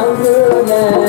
I'm good.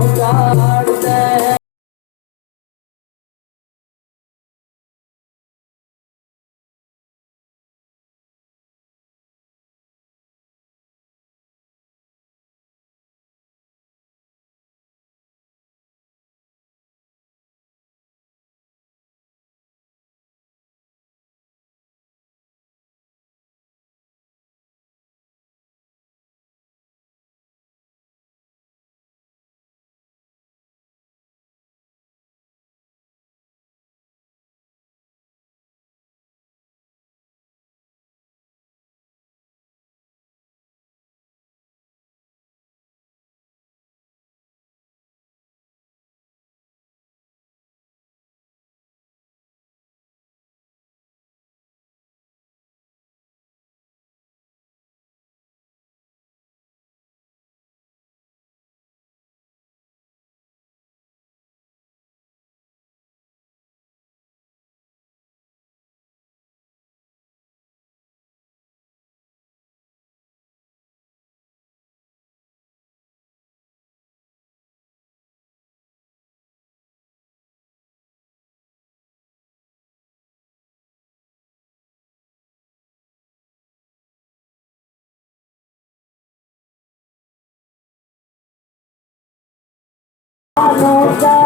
Oh God. Nota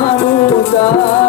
I'm not Maruta.